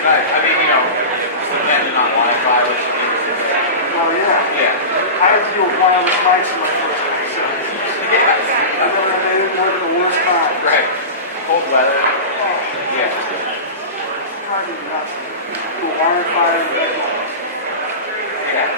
Right. I mean, depending on Wi-Fi, which Oh, yeah. yeah. I had to deal with wireless mics in my first place. Yeah. I remember they didn't work at the worst time. Right. Cold weather. Oh, Yeah. driving me nuts. Do a Wi-Fi and Yeah.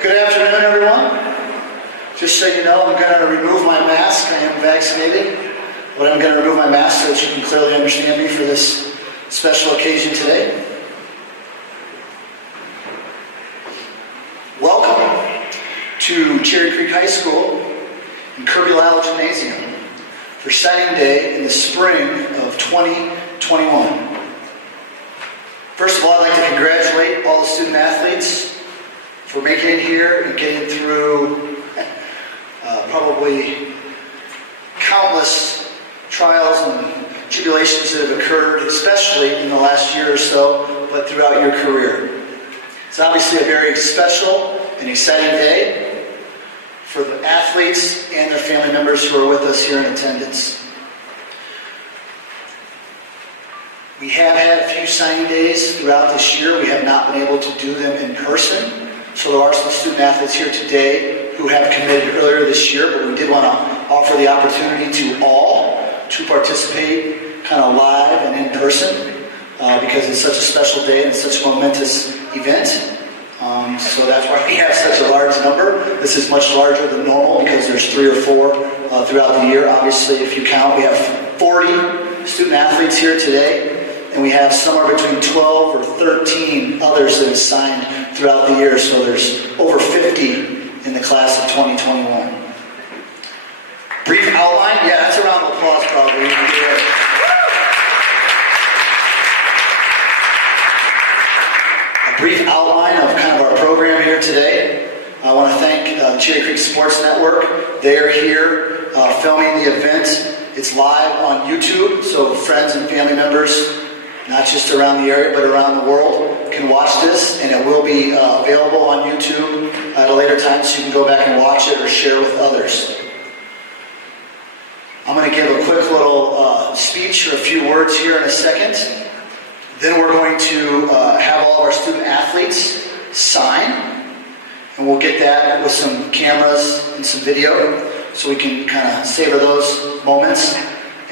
Good afternoon, everyone. Just so you know, I'm going to remove my mask. I am vaccinated, but I'm going to remove my mask so that you can clearly understand me for this special occasion today. Welcome to Cherry Creek High School and Kirby Lyle Gymnasium for signing day in the spring of 2021. First of all, I'd like to congratulate all the student athletes for making it here and getting through probably countless trials and tribulations that have occurred, especially in the last year or so, but throughout your career. It's obviously a very special and exciting day for the athletes and their family members who are with us here in attendance. We have had a few signing days throughout this year. We have not been able to do them in person. So there are some student athletes here today who have committed earlier this year, but we did want to offer the opportunity to all to participate kind of live and in person because it's such a special day and such a momentous event. So that's why we have such a large number. This is much larger than normal because there's 3 or 4 throughout the year. Obviously, if you count, we have 40 student athletes here today. And we have somewhere between 12 or 13 others that have signed throughout the year, so there's over 50 in the class of 2021. Brief outline, yeah, that's a round of applause probably. A brief outline of kind of our program here today. I want to thank Cherry Creek Sports Network. They are here filming the event. It's live on YouTube, so friends and family members, not just around the area, but around the world, can watch this, and it will be available on YouTube at a later time, so you can go back and watch it or share with others. I'm going to give a quick little speech or a few words here in a second. Then we're going to have all of our student athletes sign, and we'll get that with some cameras and some video, so we can kind of savor those moments.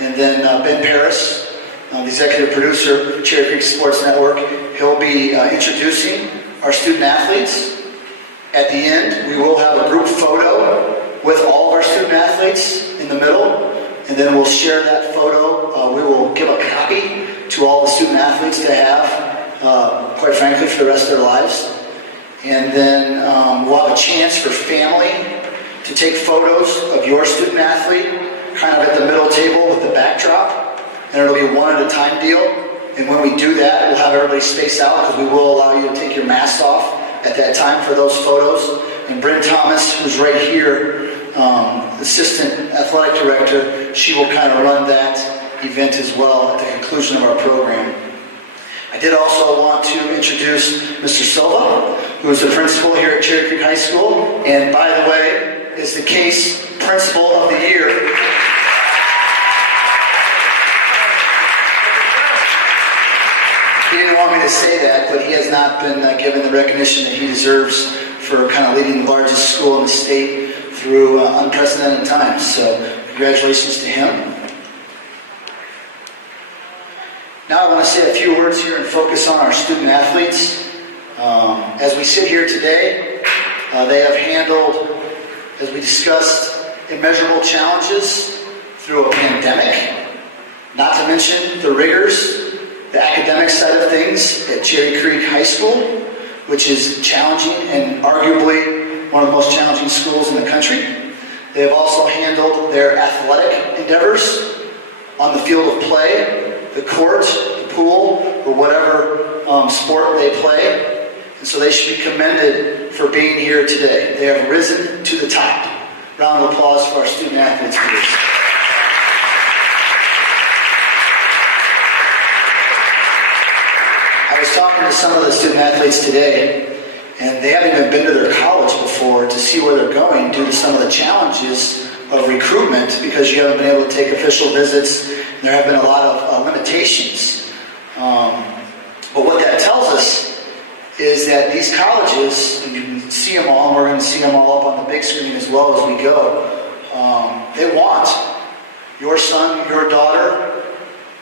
And then Ben Paris, the executive producer of Cherry Creek Sports Network, he'll be introducing our student athletes. At the end, we will have a group photo with all of our student athletes in the middle, and then we'll share that photo. We will give a copy to all the student athletes to have, quite frankly, for the rest of their lives. And then we'll have a chance for family to take photos of your student athlete, kind of at the middle table with the backdrop. And it'll be a one-at-a-time deal. And when we do that, we'll have everybody space out because we will allow you to take your mask off at that time for those photos. And Bryn Thomas, who's right here, Assistant Athletic Director, she will kind of run that event as well at the conclusion of our program. I did also want to introduce Mr. Silva, who is the principal here at Cherry Creek High School, and by the way, is the case Principal of the Year. He didn't want me to say that, but he has not been given the recognition that he deserves for kind of leading the largest school in the state through unprecedented times. So congratulations to him. Now I want to say a few words here and focus on our student athletes. As we sit here today, they have handled, as we discussed, immeasurable challenges through a pandemic, not to mention the rigors, the academic side of things at Cherry Creek High School, which is challenging and arguably one of the most challenging schools in the country. They have also handled their athletic endeavors on the field of play, the court, the pool, or whatever sport they play. And so they should be commended for being here today. They have risen to the top. Round of applause for our student athletes for this. I was talking to some of the student athletes today, and they haven't even been to their college before to see where they're going due to some of the challenges of recruitment because you haven't been able to take official visits, and there have been a lot of limitations. But what that tells us is that these colleges, and you can see them all, and we're going to see them all up on the big screen as well as we go, they want your son, your daughter,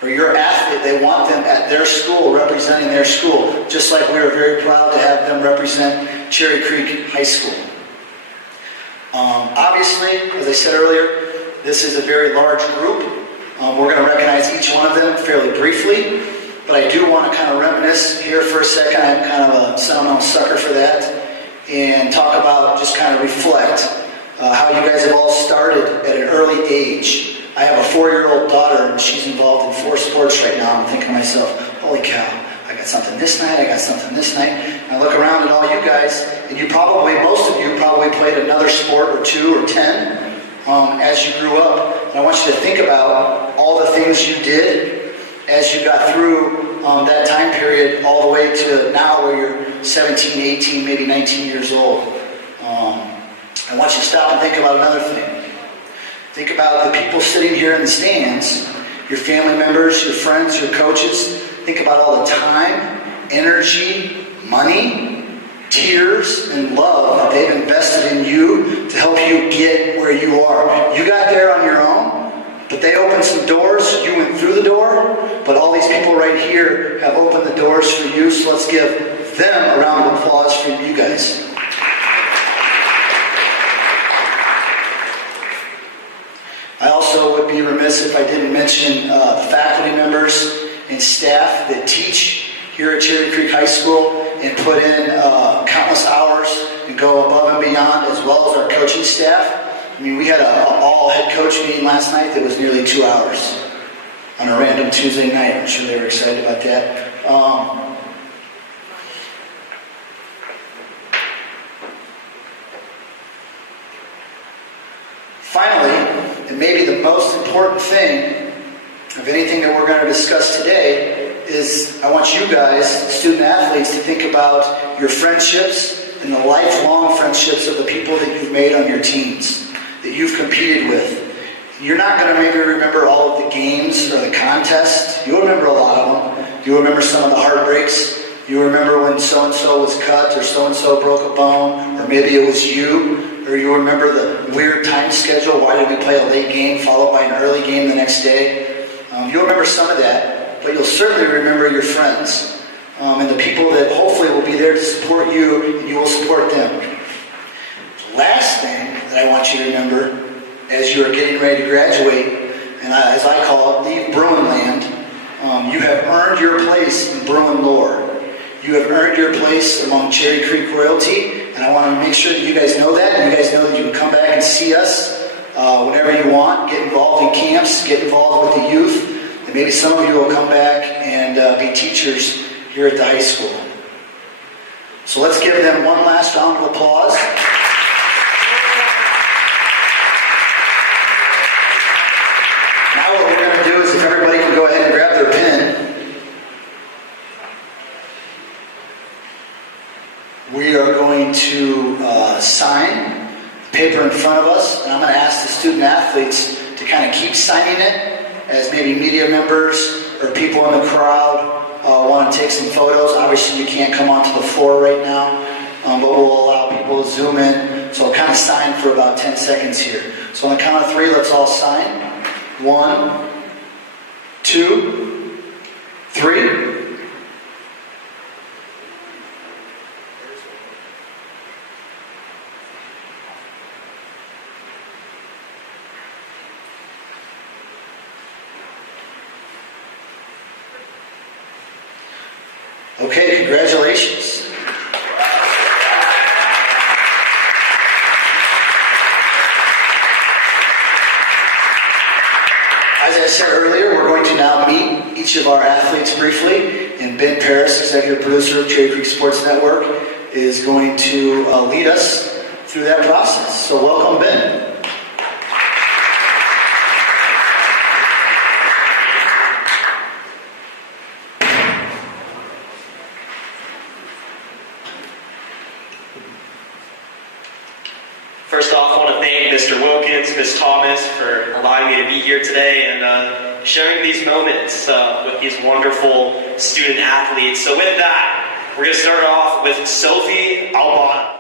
or your athlete, they want them at their school, representing their school, just like we are very proud to have them represent Cherry Creek High School. Obviously, as I said earlier, this is a very large group. We're going to recognize each one of them fairly briefly, but I do want to kind of reminisce here for a second. I'm kind of a sentimental sucker for that, and talk about, just kind of reflect how you guys have all started at an early age. I have a 4-year-old daughter, and she's involved in 4 sports right now. I'm thinking to myself, holy cow, I got something this night, I got something this night. And I look around at all you guys, and most of you probably played another sport or 2 or 10 as you grew up. And I want you to think about all the things you did as you got through that time period all the way to now where you're 17, 18, maybe 19 years old. I want you to stop and think about another thing. Think about the people sitting here in the stands, your family members, your friends, your coaches. Think about all the time, energy, money, tears, and love that they've invested in you to help you get where you are. You got there on your own, but they opened some doors. You went through the door, but all these people right here have opened the doors for you, so let's give them a round of applause for you guys. I also would be remiss if I didn't mention the faculty members and staff that teach here at Cherry Creek High School and put in countless hours and go above and beyond, as well as our coaching staff. I mean, we had an all-head coach meeting last night that was nearly 2 hours on a random Tuesday night. I'm sure they were excited about that. Finally, and maybe the most important thing of anything that we're going to discuss today is I want you guys, student athletes, to think about your friendships and the lifelong friendships of the people that you've made on your teams, that you've competed with. You're not going to maybe remember all of the games or the contests. You'll remember a lot of them. You'll remember some of the heartbreaks. You'll remember when so-and-so was cut or so-and-so broke a bone, or maybe it was you. Or you remember the weird time schedule. Why did we play a late game followed by an early game the next day? You'll remember some of that, but you'll certainly remember your friends and the people that hopefully will be there to support you, and you will support them. Last thing that I want you to remember as you are getting ready to graduate, and as I call it, leave Bruin land, you have earned your place in Bruin lore. You have earned your place among Cherry Creek royalty, and I want to make sure that you guys know that, and you guys know that you can come back and see us whenever you want, get involved in camps, get involved with the youth, and maybe some of you will come back and be teachers here at the high school. So let's give them one last round of applause. Now what we're going to do is if everybody can go ahead and grab their pen, we are going to sign the paper in front of us, and I'm going to ask the student athletes to kind of keep signing it as maybe media members or people in the crowd want to take some photos. Obviously, you can't come onto the floor right now, but we'll allow people to zoom in. So I'll kind of sign for about 10 seconds here. So on the count of 3, let's all sign. 1, 2, 3. Okay, congratulations. As I said earlier, we're going to now meet each of our athletes briefly, and Ben Paris, executive producer of Cherry Creek Sports Network, is going to lead us through that process. So welcome, Ben. First off, I want to thank Mr. Wilkins, Ms. Thomas for allowing me to be here today and sharing these moments with these wonderful student athletes. So with that, we're going to start off with Sophie Albana.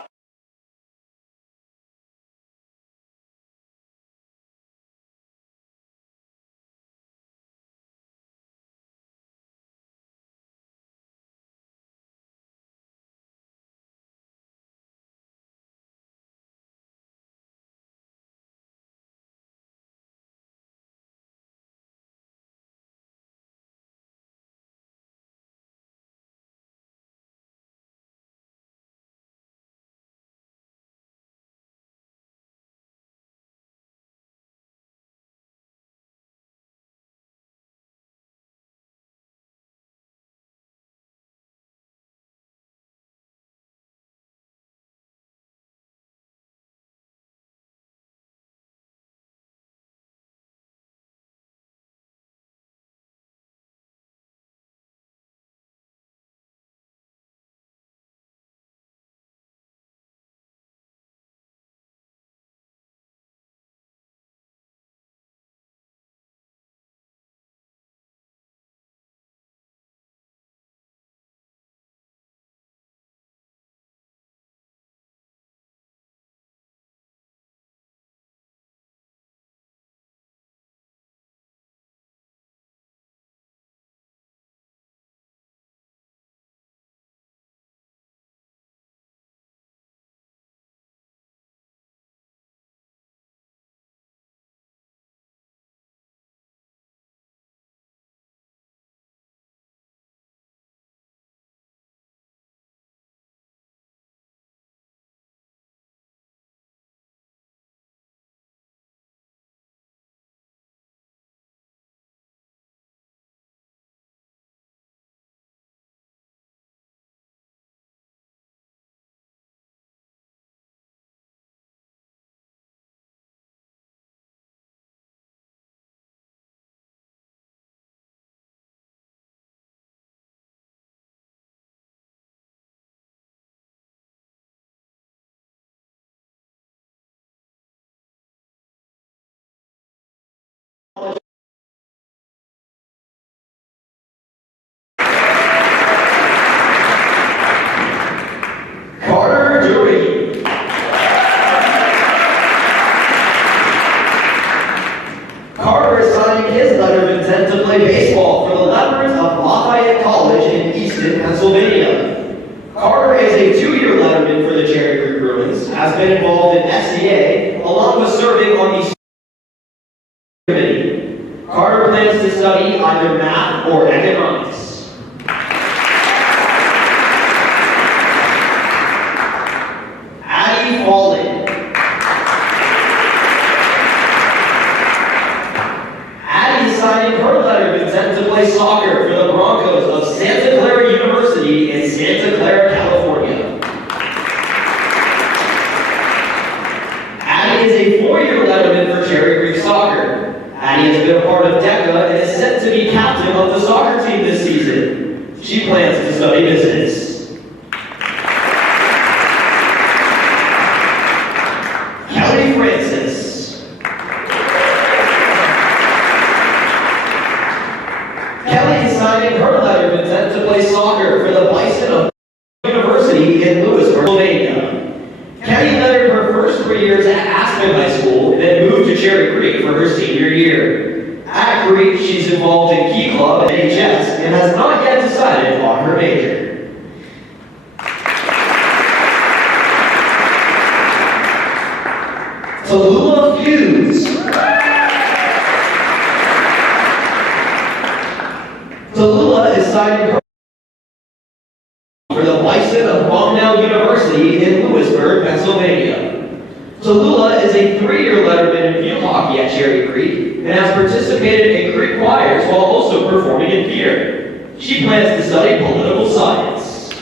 Carter Dewey. Carter is signing his letter of intent to play baseball for the Leopards of Lafayette College in Easton, Pennsylvania. Carter is a 2-year letterman for the Cherry Creek Bruins, has been involved in SCA, along with serving on the committee. Carter plans to study either math or economics. Addie Fallen. Addie is signing her letter of intent to play soccer for the Broncos of Santa Clara University in Santa Clara, California. Addie is a 4-year letterman for Cherry Creek Soccer. Addie has been a part of DECA and is set to be captain of the soccer team this season. She plans to study business. Kelly Francis. Cherry Creek for her senior year. At Creek, she's involved in Key Club and NHS and has not yet decided on her major. Tallulah Hughes. Tallulah is signing her for the Bison of Bucknell University in Lewisburg, Pennsylvania. Tallulah is a 3-year letterman in field hockey at Cherry Creek and has participated in Creek choirs while also performing in theater. She plans to study political science.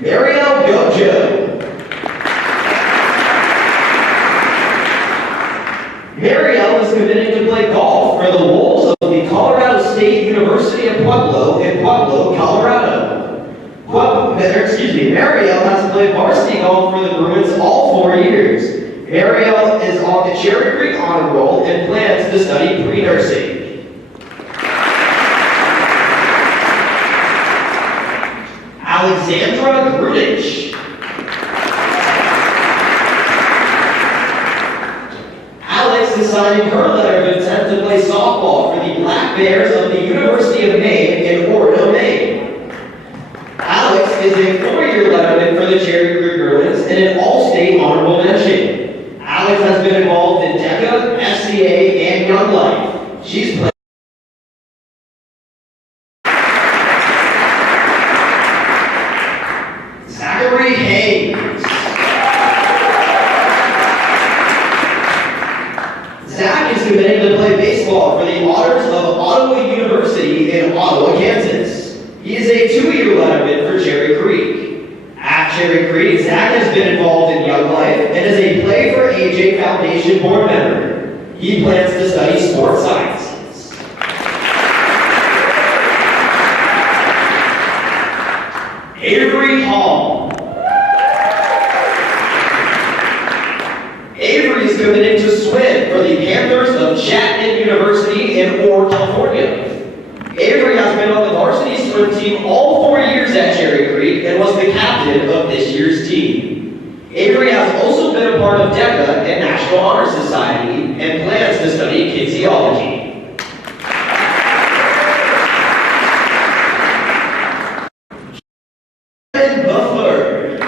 Marielle Gojo. Marielle is committing to play golf for the Wolves of the Colorado State University of Pueblo in Pueblo, Colorado. Marielle has played varsity golf for the Bruins all 4 years. Marielle is on the Cherry Creek honor roll and plans to study pre-nursing. Alexandra Grudich. Alex is signing her letter of intent to play softball for the Black Bears of the University of Maine in Orono, Maine. Alex is a 4-year letterman for the Cherry Creek Bruins and an all-state honorable mention. Alex has been involved in DECA, FCA, and Young Life. She's played Zachary Hayes. Zach is committing to play baseball for the Otters of Ottawa University in Ottawa, Kansas. He is a 2-year letterman for Cherry Creek. At Cherry Creek, Zach has been involved in Young Life and is a Play for AJ Foundation board member. He plans to study sports sciences. Avery Hall. Avery is committing to swim for the Panthers of Chapman University in Ord, California. Avery has been on the varsity swim team all 4 years at Cherry Creek and was the captain of this year's team. Avery has also been a part of DECA and National Honor Society and plans to study kinesiology. Buffler.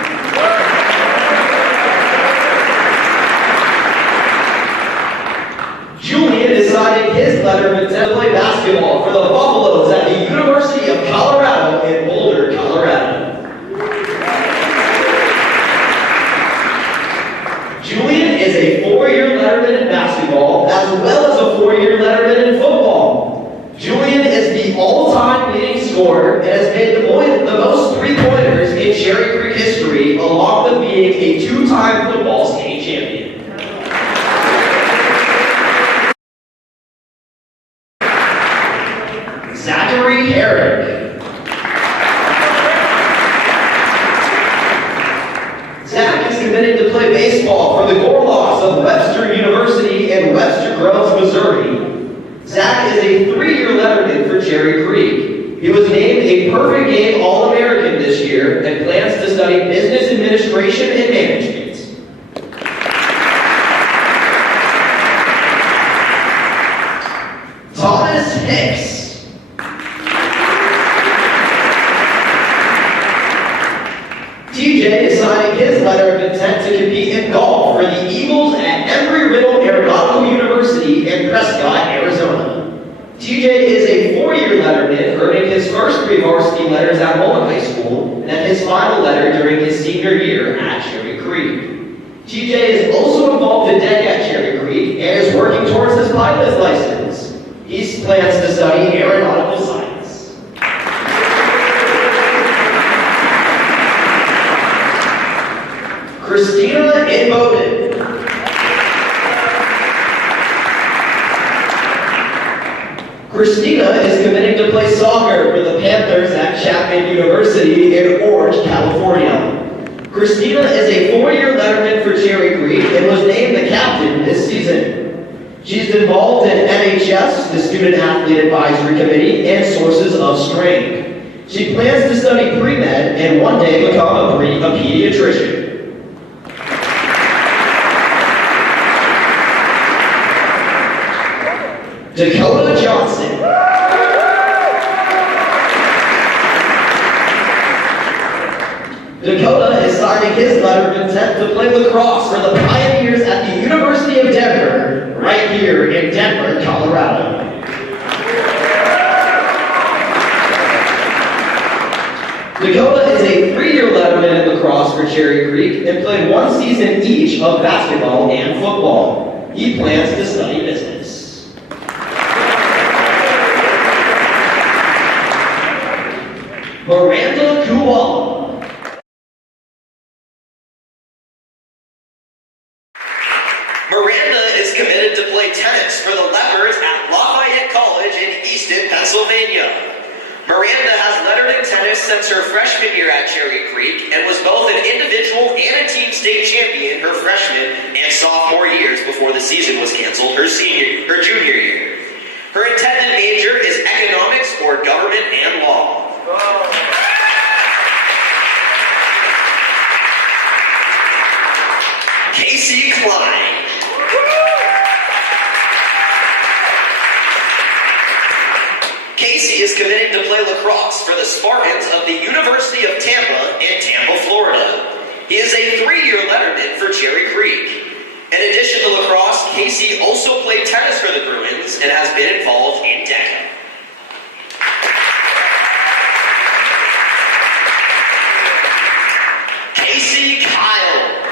Julian is signing his letter of intent to play basketball for the Buffaloes at the University of Colorado in Boulder, Colorado. Julian is a 4-year letterman in basketball as well as a 4-year letterman in football. Julian is the all-time leading scorer and has made the most three-pointers in Cherry Creek history, along with being a 2-time football state champion. Zachary Herrick. Zach is committed to play baseball for the Gorloks of Webster University in Webster Groves, Missouri. Zach is a 3-year letterman for Cherry Creek. He was named a Perfect Game All-American this year and plans to study business administration and management. Thomas Hicks. TJ is signing his letter of intent to compete in golf for the Eagles at Embry-Riddle Aeronautical University in Prescott, Arizona. TJ is a 4-year letterman, earning his first 3 varsity letters at Mullen High School and his final letter during his senior year at Cherry Creek. TJ is also involved in DECA at Cherry Creek and is working towards his pilot's license. He plans to study aeronautical science. Christina Inboden. Christina is committing to play soccer for the Panthers at Chapman University in Orange, California. Christina is a 4-year letterman for Cherry Creek and was named the captain this season. She's involved in NHS, the Student Athlete Advisory Committee, and Sources of Strength. She plans to study pre-med and one day become a pediatrician. Dakota Johnson. Dakota is signing his letter of intent to play lacrosse for the Pioneers at the University of Denver, right here in Denver, Colorado. Dakota is a 3-year letterman in lacrosse for Cherry Creek and played 1 season each of basketball and football. He plans to study business. Miranda Kuala. Miranda is committed to play tennis for the Leopards at Lafayette College in Easton, Pennsylvania. Miranda has lettered in tennis since her freshman year at Cherry Creek and was both an individual and a team state champion her freshman and sophomore years before the season was canceled her junior year. Her intended major is economics or government and law. Casey Klein. Casey is committing to play lacrosse for the Spartans of the University of Tampa in Tampa, Florida. He is a 3-year letterman for Cherry Creek. In addition to lacrosse, Casey also played tennis for the Bruins and has been involved in DECA. Casey Kyle.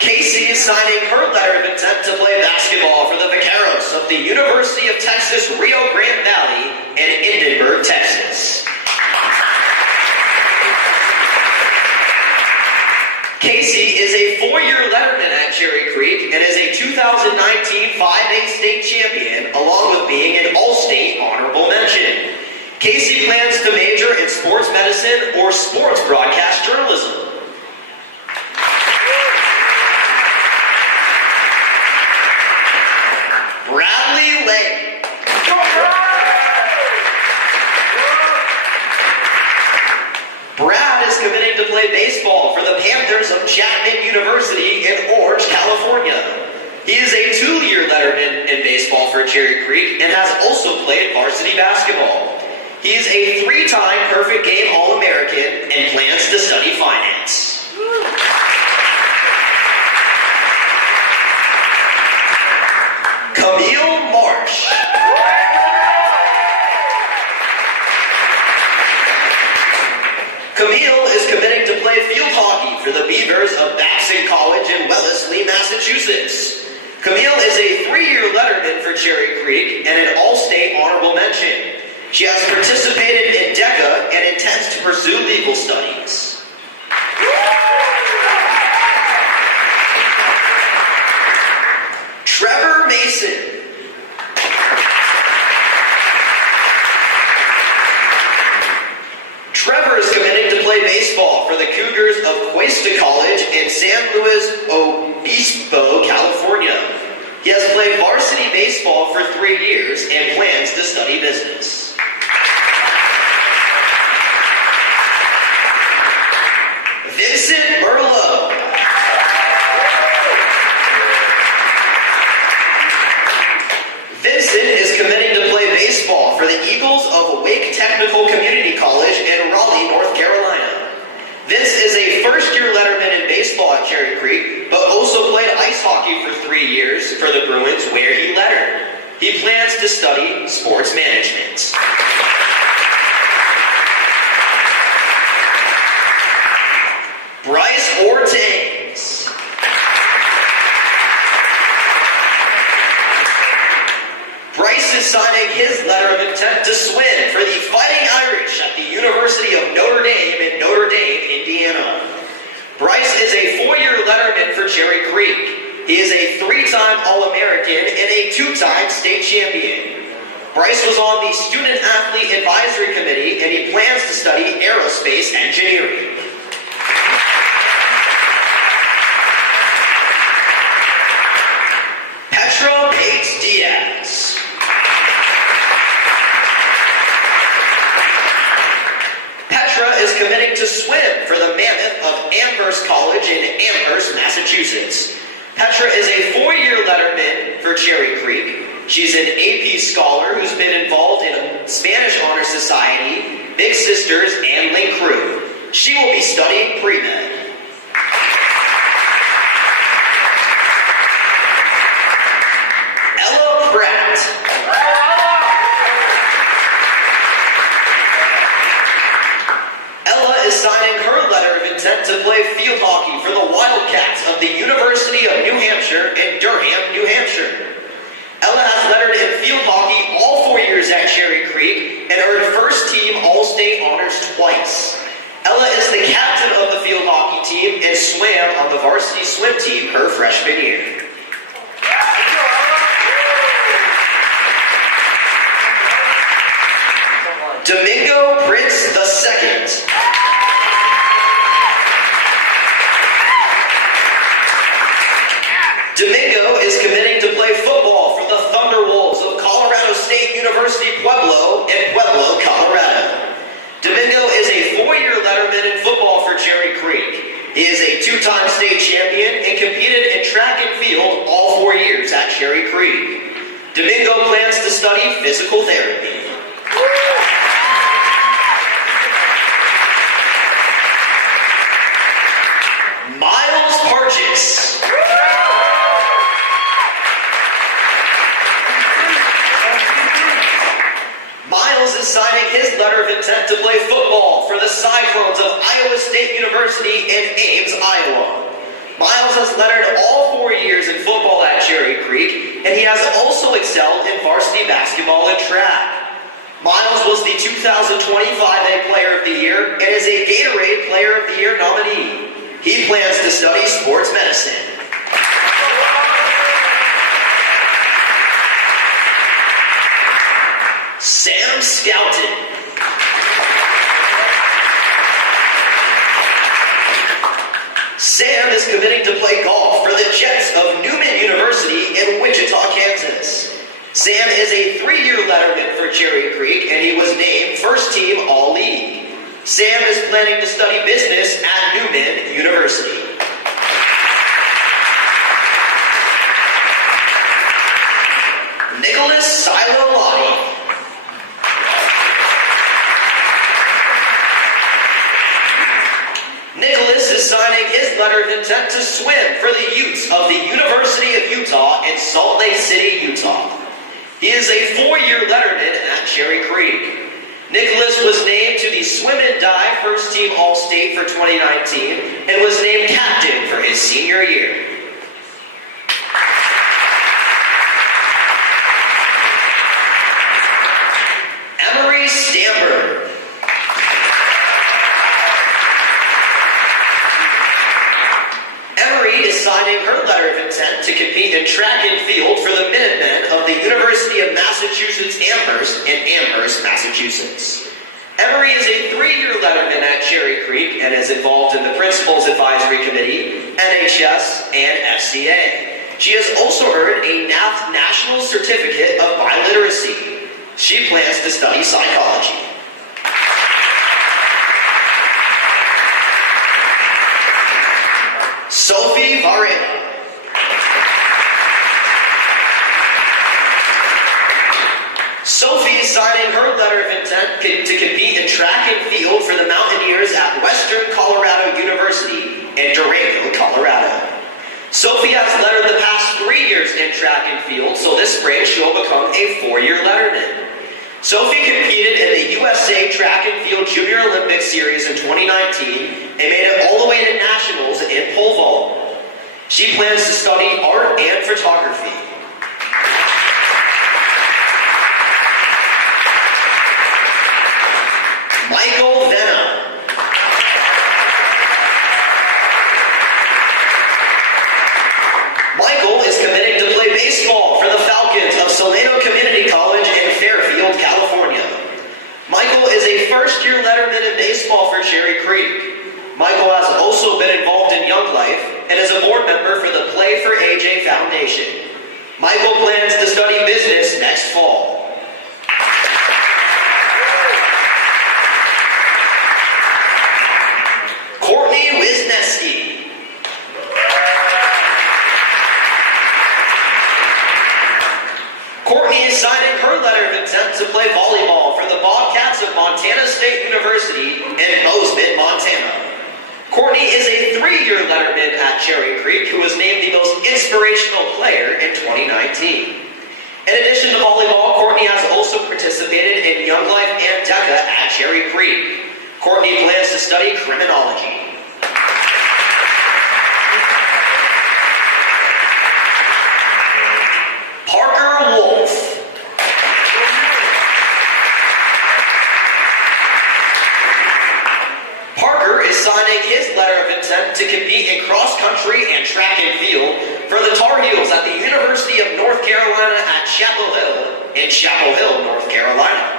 Casey is signing her letter of intent to play basketball for the Vaqueros of the University of Texas, Rio Grande Valley in Edinburgh, Texas. Casey is a 4-year letterman at Cherry Creek and is a 2019 5A state champion, along with being an all-state honorable mention. Casey plans to major in sports medicine or sports broadcast journalism. Bradley Lake. Brad is committing to play baseball for the Panthers of Chapman University in Orange, California. He is a 2-year letterman in baseball for Cherry Creek and has also played varsity basketball. He is a 3-time perfect game All-American and plans to study finance. Camille Marsh. Camille is committing to play field hockey for the Beavers of Babson College in Wellesley, Massachusetts. Camille is a 3-year letterman for Cherry Creek and an all-state honorable mention. She has participated in DECA and intends to pursue legal studies. Trevor Mason. Trevor is committing to play baseball for the Cougars of Cuesta College in San Luis Obispo, California. He has played varsity baseball for 3 years and plans to study business. Vincent Merlot. Vincent is committing to play baseball for the Eagles of Wake Technical Community College in Raleigh, North Carolina. Vince is a 1st-year letterman in baseball at Cherry Creek, but also played ice hockey for 3 years for the Bruins, where he lettered. He plans to study sports management. Bryce Ortiz. Bryce is signing his letter of intent to swim for the Fighting Irish at the University of Notre Dame in Notre Dame, Indiana. Bryce is a 4-year letterman for Cherry Creek. He is a 3-time All-American and a 2-time state champion. Bryce was on the Student Athlete Advisory Committee and he plans to study aerospace engineering. Petra Pates Diaz. Petra is committing to swim for the Mammoth of Amherst College in Amherst, Massachusetts. Petra is a 4-year letterman for Cherry Creek. She's an AP scholar who's been involved in Spanish Honor Society, Big Sisters, and Link Crew. She will be studying pre-med. Ella Pratt. Ella is signing her letter of intent to play field hockey for the Wildcats of the University of New Hampshire in Durham, New Hampshire. Ella has lettered in field hockey all 4 years at Cherry Creek and earned first-team All-State honors twice. Ella is the captain of the field hockey team and swam on the varsity swim team her freshman year. Domingo Prince II. Domingo is committing to play football for the Thunderwolves of Colorado State University Pueblo in Pueblo, Colorado. Domingo is a 4-year letterman in football for Cherry Creek. He is a 2-time state champion and competed in track and field all 4 years at Cherry Creek. Domingo plans to study physical therapy. Miles Parchis. Miles is signing his letter of intent to play football for the Cyclones of Iowa State University in Ames, Iowa. Miles has lettered all 4 years in football at Cherry Creek, and he has also excelled in varsity basketball and track. Miles was the 2025 A Player of the Year and is a Gatorade Player of the Year nominee. He plans to study sports medicine. Sam Skelton. Sam is committing to play golf for the Jets of Newman University in Wichita, Kansas. Sam is a 3-year letterman for Cherry Creek, and he was named first-team All-League. Sam is planning to study business at Newman University. Nicholas Silolati. Nicholas is signing his letter of intent to swim for the Utes of the University of Utah in Salt Lake City, Utah. He is a 4-year letterman at Cherry Creek. Nicholas was named to the Swim and Dive First Team All-State for 2019 and was named captain for his senior year. Emery Stamper. Emery is signing her letter of intent to compete in track and field for the Minutemen of the University of Massachusetts Amherst in Amherst, Massachusetts. Emery is a 3-year letterman at Cherry Creek and is involved in the Principals Advisory Committee, NHS, and FCA. She has also earned a National Certificate of Biliteracy. She plans to study psychology. Sophie Varela. Sophie is signing her letter of intent to compete in track and field for the Mountaineers at Western Colorado University in Durango, Colorado. Sophie has lettered the past 3 years in track and field, so this spring she'll become a 4-year letterman. Sophie competed in the USA Track and Field Junior Olympic Series in 2019 and made it all the way to nationals in pole vault. She plans to study art and photography. Michael Venna. Michael is committing to play baseball for the Falcons of Solano Community College in Fairfield, California. Michael is a first-year letterman in baseball for Cherry Creek. Michael has also been involved in Young Life and is a board member for the Play for AJ Foundation. Michael plans to study business next fall. Courtney Wisniewski. and Bozeman, Montana. Courtney is a 3-year letterman at Cherry Creek who was named the most inspirational player in 2019. In addition to volleyball, Courtney has also participated in Young Life and DECA at Cherry Creek. Courtney plans to study criminology. Parker Wolf. Parker is signing his letter of intent to compete in cross country and track and field for the Tar Heels at the University of North Carolina at Chapel Hill in Chapel Hill, North Carolina.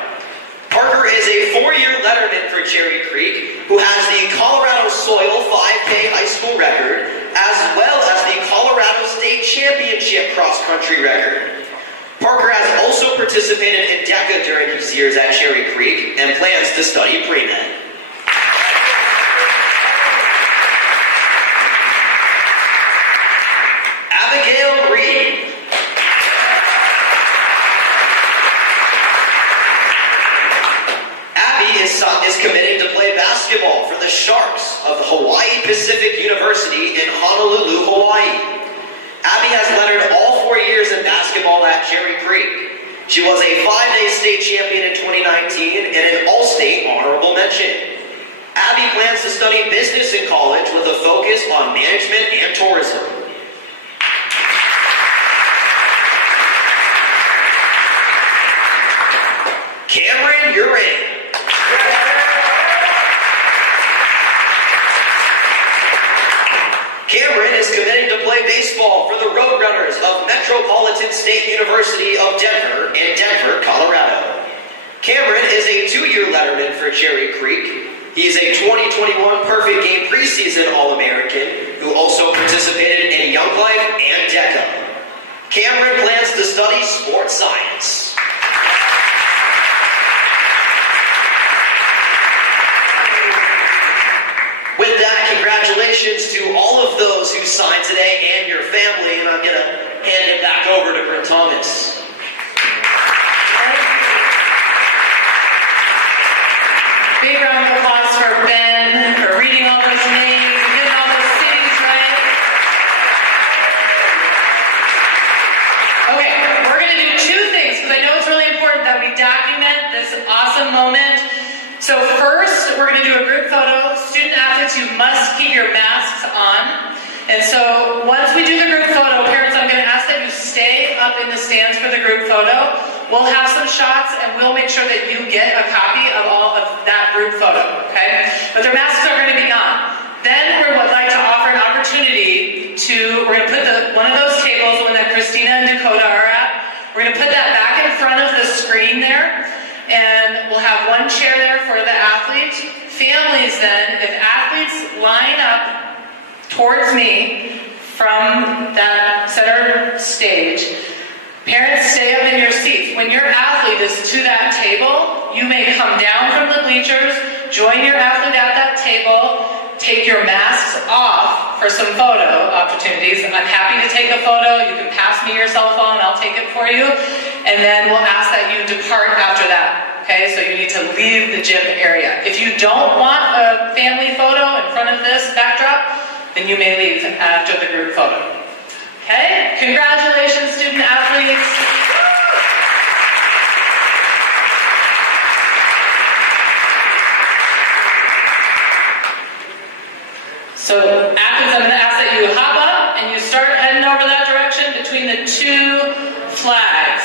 Parker is a 4-year letterman for Cherry Creek who has the Colorado Soil 5K high school record as well as the Colorado State Championship cross country record. Parker has also participated in DECA during his years at Cherry Creek and plans to study pre-med. Abigail Reed. Abby is committing to play basketball for the Sharks of Hawaii Pacific University in Honolulu, Hawaii. Abby has lettered all 4 years in basketball at Cherry Creek. She was a 5A state champion in 2019 and an All-State honorable mention. Abby plans to study business in college with a focus on management and tourism. Cameron Uring. Cameron is committing to play baseball for the Roadrunners of Metropolitan State University of Denver in Denver, Colorado. Cameron is a 2-year letterman for Cherry Creek. He is a 2021 Perfect Game preseason All-American who also participated in Young Life and DECA. Cameron plans to study sports science. With that, congratulations to all of those who signed today and your family, and I'm going to hand it back over to Brent Thomas. Big round of applause for Ben for reading all those names and getting all those cities right. Okay, we're going to do 2 things because I know it's really important that we document this awesome moment. So first, we're going to do a group photo. Student athletes, you must keep your masks on. And so once we do the group photo, parents, I'm going to ask that you stay up in the stands for the group photo. We'll have some shots and we'll make sure that you get a copy of all of that group photo, okay? But their masks are going to be on. Then we would like to offer an opportunity we're going to put one of those tables, the one that Christina and Dakota are at, we're going to put that back in front of the screen there. And we'll have one chair there for the athletes. Families then, if athletes line up towards me from that center stage, parents stay up in your seats. When your athlete is to that table, you may come down from the bleachers, join your athlete at that table, take your masks off for some photo opportunities. I'm happy to take a photo. You can pass me your cell phone, I'll take it for you. And then we'll ask that you depart after that. Okay, so you need to leave the gym area. If you don't want a family photo in front of this backdrop, then you may leave after the group photo. Okay, congratulations, student athletes. So athletes, I'm going to ask that you hop up and you start heading over that direction between the 2 flags.